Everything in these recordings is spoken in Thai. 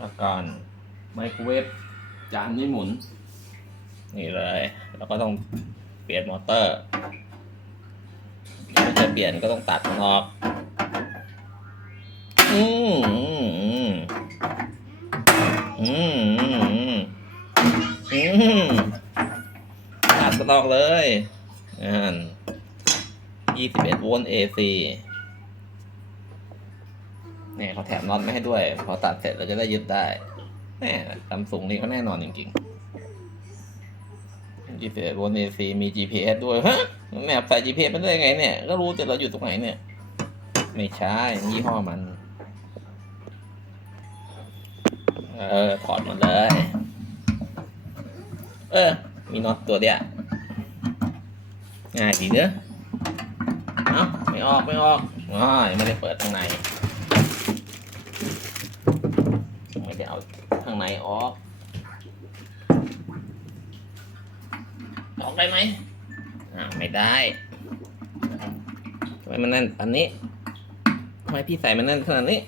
แล้วก่อนไมโครเวฟจานไม่หมุน นี่เลยแล้วก็ต้องเปลี่ยนมอเตอร์ถ้าจะเปลี่ยนก็ต้องตัดมันออกอืมอืมอืมอืมตัดมันออกเลยอ่า21โวลต์ AC เนี่ยเขาแถมน็อตไม่ให้ด้วย พอตัดเสร็จเราจะได้ยึดได้แน่ซัมซุงนี่ก็แน่นอนจริงๆ21โวลต์ AC มี GPS ด้วยฮะแมบใส่ GPS มันได้ไงเนี่ย ก็รู้แต่เราอยู่ตรงไหนเนี่ย ไม่ใช่ยี่ห้อมัน เออถอดหมดเลย เออ มีน็อตตัวเดียวง่ายดีเนอะเอ้าไม่ออกไม่ออกอ้ายไม่ได้เปิดข้างใน ไม่ได้เอาข้างในออก ออกได้ไหมอ่าไม่ได้ทำไมมันนั่นอันนี้ทำไมพี่ใส่มันนั่นขนาดนี้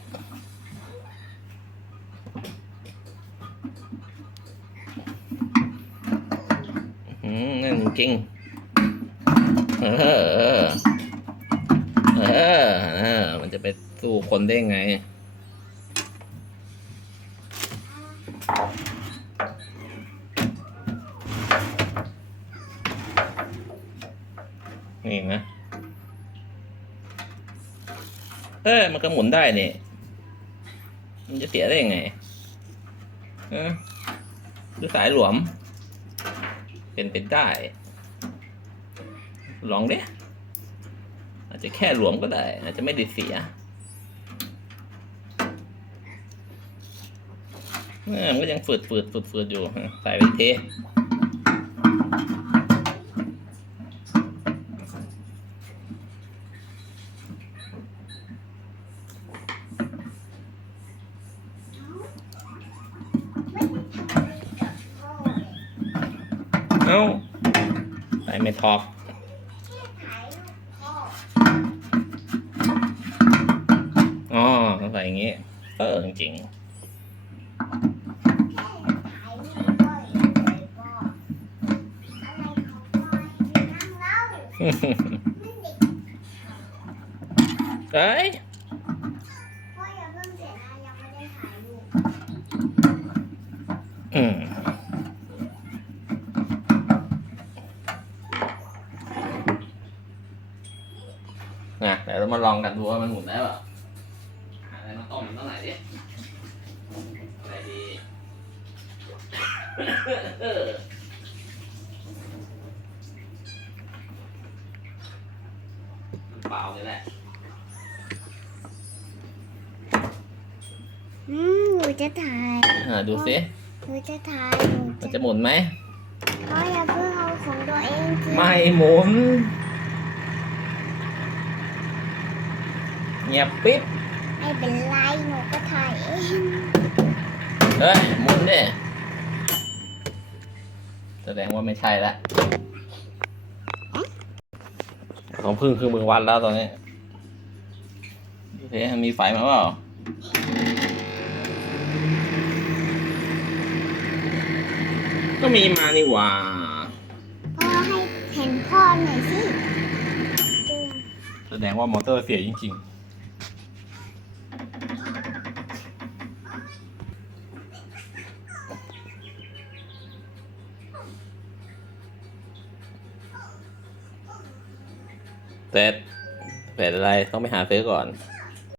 อืมนั่นจริงเออเออเออเออ มันจะไปสู้คนได้ไง นี่นะเออมันก็หมุนได้นี่มันจะเสียได้ยังไงเออคือสายหลวม เป็นเป็นได้ ลองดิอาจจะแค่หลวมก็ได้ อาจจะไม่ได้เสียเออมันก็ยังฝืดฝืดฝืดฝืดอยู่ใส่ไปเท อ้าใส่ไม่ทอกอ๋อต้องใส่อย่างงี้ เออจริงๆเอ้ยอืม นะเดี๋ยวเรามาลองกันดูว่ามันหมุนได้เปล่าหาอะไรมาต้มมันต้องไหนดิอะไรดีมันเปล่าเลยแหละอืมหนูจะถ่ายอ่าดูสิหนูจะถ่ายหนูมันจะจะหมุนไหมพ่ออย่าเพิ่งเอาของตัวเองสิไม่หมุน เงียบปิ๊บไม่เป็นไรหนูก็ถ่ายเองเฮ้ยหมุนดิแสดงว่าไม่ใช่ละของพึ่งคือมือวัดแล้วตอนนี้ดูสิมีไฟมาเปล่าก็มีมานี่หว่าพ่อให้เห็นพ่อหน่อยสิ แสดงว่ามอเตอร์เสียจริงๆ แต่เป็ดอะไรต้องไปหาซื้อก่อน